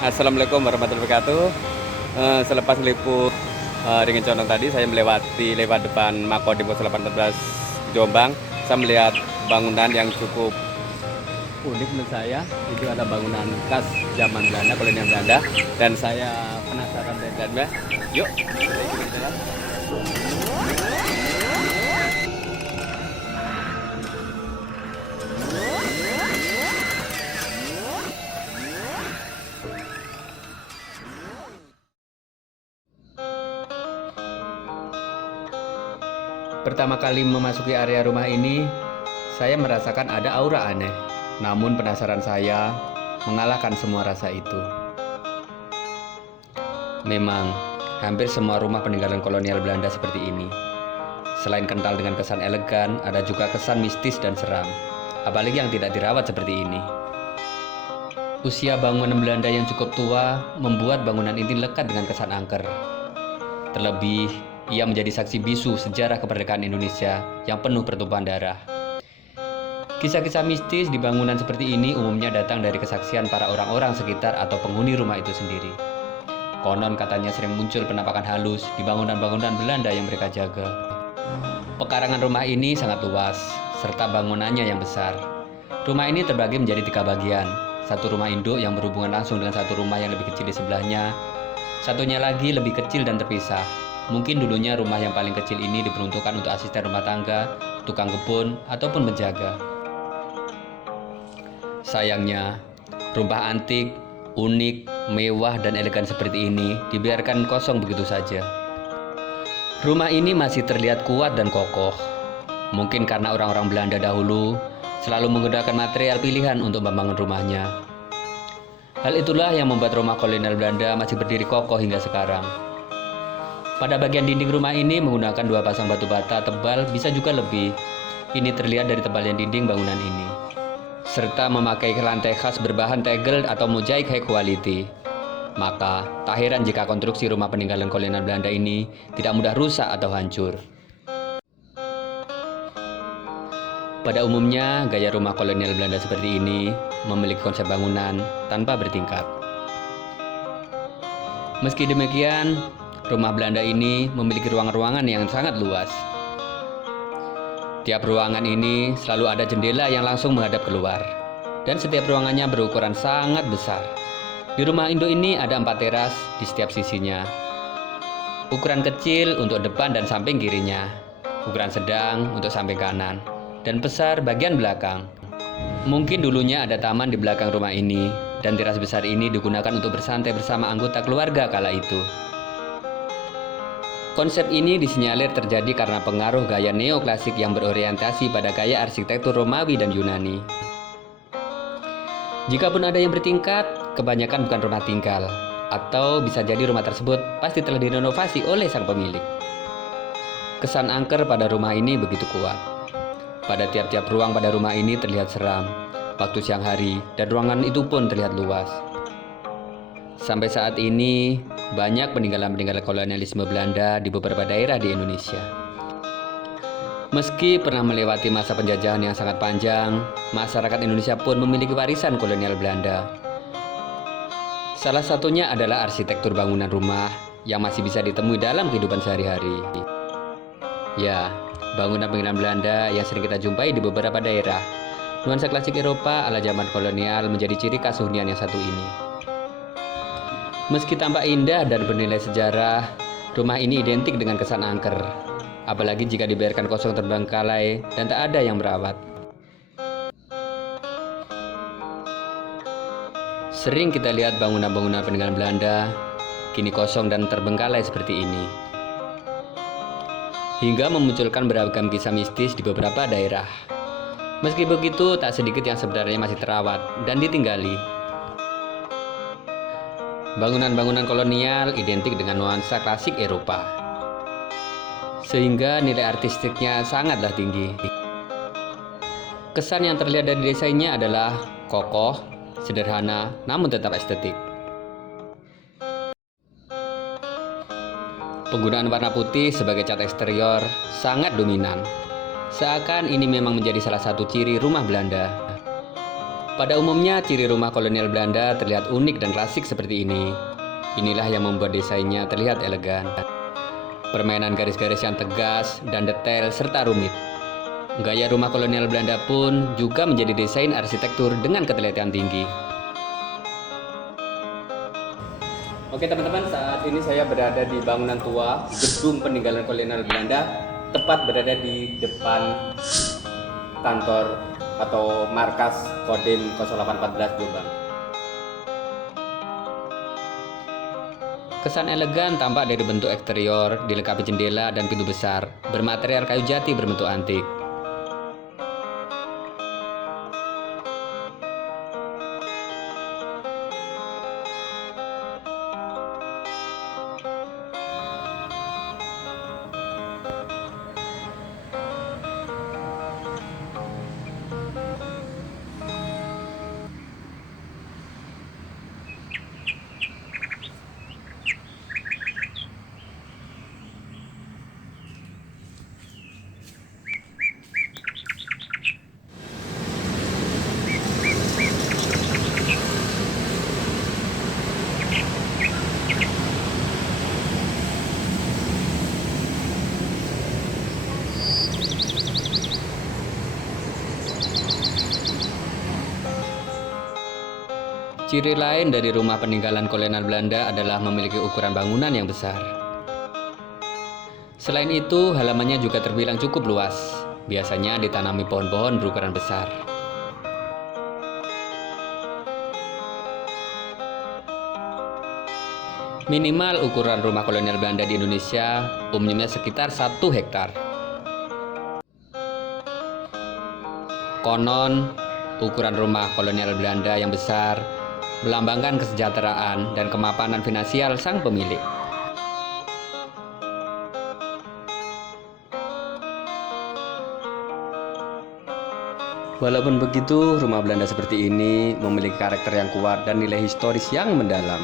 Assalamualaikum warahmatullahi wabarakatuh. Selepas liput Ringin Condong tadi, saya lewat depan Makodim 814 Jombang. Saya melihat bangunan yang cukup unik menurut saya. Itu ada bangunan khas zaman Belanda, kolonial Belanda. Dan saya penasaran dan yuk kita ikutin jalan. Pertama kali memasuki area rumah ini, saya merasakan ada aura aneh. Namun penasaran saya mengalahkan semua rasa itu. Memang, hampir semua rumah peninggalan kolonial Belanda seperti ini. Selain kental dengan kesan elegan, ada juga kesan mistis dan seram. Apalagi yang tidak dirawat seperti ini. Usia bangunan Belanda yang cukup tua membuat bangunan ini lekat dengan kesan angker. Terlebih, ia menjadi saksi bisu sejarah kemerdekaan Indonesia yang penuh pertumpahan darah. Kisah-kisah mistis di bangunan seperti ini umumnya datang dari kesaksian para orang-orang sekitar atau penghuni rumah itu sendiri. Konon katanya sering muncul penampakan halus di bangunan-bangunan Belanda yang mereka jaga. Pekarangan rumah ini sangat luas, serta bangunannya yang besar. Rumah ini terbagi menjadi 3 bagian. Satu rumah induk yang berhubungan langsung dengan satu rumah yang lebih kecil di sebelahnya. Satunya lagi lebih kecil dan terpisah. Mungkin dulunya rumah yang paling kecil ini diperuntukkan untuk asisten rumah tangga, tukang kebun, ataupun penjaga. Sayangnya, rumah antik, unik, mewah, dan elegan seperti ini dibiarkan kosong begitu saja. Rumah ini masih terlihat kuat dan kokoh. Mungkin karena orang-orang Belanda dahulu selalu menggunakan material pilihan untuk membangun rumahnya. Hal itulah yang membuat rumah kolonial Belanda masih berdiri kokoh hingga sekarang. Pada bagian dinding rumah ini menggunakan 2 pasang batu bata tebal, bisa juga lebih. Ini terlihat dari tebalnya dinding bangunan ini. Serta memakai lantai khas berbahan tegel atau mozaik high quality. Maka, tak heran jika konstruksi rumah peninggalan kolonial Belanda ini tidak mudah rusak atau hancur. Pada umumnya, gaya rumah kolonial Belanda seperti ini memiliki konsep bangunan tanpa bertingkat. Meski demikian, rumah Belanda ini memiliki ruangan-ruangan yang sangat luas. Tiap ruangan ini selalu ada jendela yang langsung menghadap keluar. Dan setiap ruangannya berukuran sangat besar. Di rumah induk ini ada 4 teras di setiap sisinya. Ukuran kecil untuk depan dan samping kirinya. Ukuran sedang untuk samping kanan. Dan besar bagian belakang. Mungkin dulunya ada taman di belakang rumah ini. Dan teras besar ini digunakan untuk bersantai bersama anggota keluarga kala itu. Konsep ini disinyalir terjadi karena pengaruh gaya neoklasik yang berorientasi pada gaya arsitektur Romawi dan Yunani. Jikapun ada yang bertingkat, kebanyakan bukan rumah tinggal, atau bisa jadi rumah tersebut pasti telah direnovasi oleh sang pemilik. Kesan angker pada rumah ini begitu kuat. Pada tiap-tiap ruang pada rumah ini terlihat seram, waktu siang hari, dan ruangan itu pun terlihat luas. Sampai saat ini, banyak peninggalan-peninggalan kolonialisme Belanda di beberapa daerah di Indonesia. Meski pernah melewati masa penjajahan yang sangat panjang, masyarakat Indonesia pun memiliki warisan kolonial Belanda. Salah satunya adalah arsitektur bangunan rumah yang masih bisa ditemui dalam kehidupan sehari-hari. Ya, bangunan-bangunan Belanda yang sering kita jumpai di beberapa daerah. Nuansa klasik Eropa ala zaman kolonial menjadi ciri khas hunian yang satu ini. Meski tampak indah dan bernilai sejarah, rumah ini identik dengan kesan angker. Apalagi jika dibiarkan kosong terbengkalai dan tak ada yang merawat. Sering kita lihat bangunan-bangunan peninggalan Belanda kini kosong dan terbengkalai seperti ini. Hingga memunculkan beragam kisah mistis di beberapa daerah. Meski begitu, tak sedikit yang sebenarnya masih terawat dan ditinggali. Bangunan-bangunan kolonial identik dengan nuansa klasik Eropa, sehingga nilai artistiknya sangatlah tinggi. Kesan yang terlihat dari desainnya adalah kokoh, sederhana, namun tetap estetik. Penggunaan warna putih sebagai cat eksterior sangat dominan. Seakan ini memang menjadi salah satu ciri rumah Belanda. Pada umumnya, ciri rumah kolonial Belanda terlihat unik dan klasik seperti ini. Inilah yang membuat desainnya terlihat elegan. Permainan garis-garis yang tegas dan detail serta rumit. Gaya rumah kolonial Belanda pun juga menjadi desain arsitektur dengan ketelitian tinggi. Oke teman-teman, saat ini saya berada di bangunan tua gedung peninggalan kolonial Belanda, tepat berada di depan kantor atau markas Kodim 0814 Jombang. Kesan elegan tampak dari bentuk eksterior, dilengkapi jendela dan pintu besar, bermaterial kayu jati berbentuk antik. Ciri lain dari rumah peninggalan kolonial Belanda adalah memiliki ukuran bangunan yang besar. Selain itu, halamannya juga terbilang cukup luas. Biasanya ditanami pohon-pohon berukuran besar. Minimal ukuran rumah kolonial Belanda di Indonesia umumnya sekitar 1 hektar. Konon, ukuran rumah kolonial Belanda yang besar melambangkan kesejahteraan dan kemapanan finansial sang pemilik. Walaupun begitu, rumah Belanda seperti ini memiliki karakter yang kuat dan nilai historis yang mendalam.